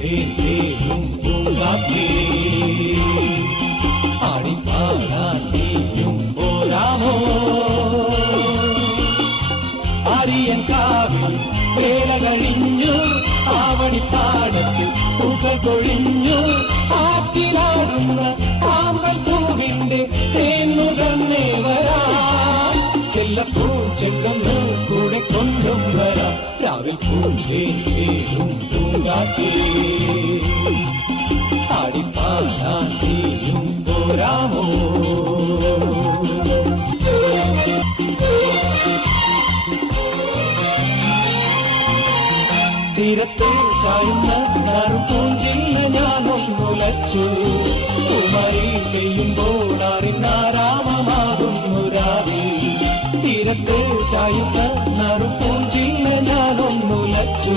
തേരും പൂങ്കാറ്റേ ആടിപ്പാടാൻ നീയും പോരാമോ ആര്യൻ കാവിൽ വേല കഴിഞ്ഞു ആവണിപ്പാടത്ത് പുക കൊഴിഞ്ഞു ആറ്റിലാടുന്ന പാമ്പൻ പൂവിന്റെ തേന്നുകന്നേ വരാ ചെല്ലപ്പൂ ചെങ്കന്ന് കൂടെ കൊണ്ടും വരാം രാവിൽ പൂന്തേരും പൂങ്കാറ്റേ ആടിപ്പാടാൻ നീയും പോരാമോ തീരത്തിൽ ചായുന്ന നറുപൂഞ്ചില്ല ഞാനൊന്നുലച്ചു കുമരി പെയ്യുമ്പോൾ അറിഞ്ഞാരാമമാകുന്നു രാവിൽ തീരത്തിൽ ചായുന്ന നറുപൂഞ്ചില്ല ഞാനൊന്നുലച്ചു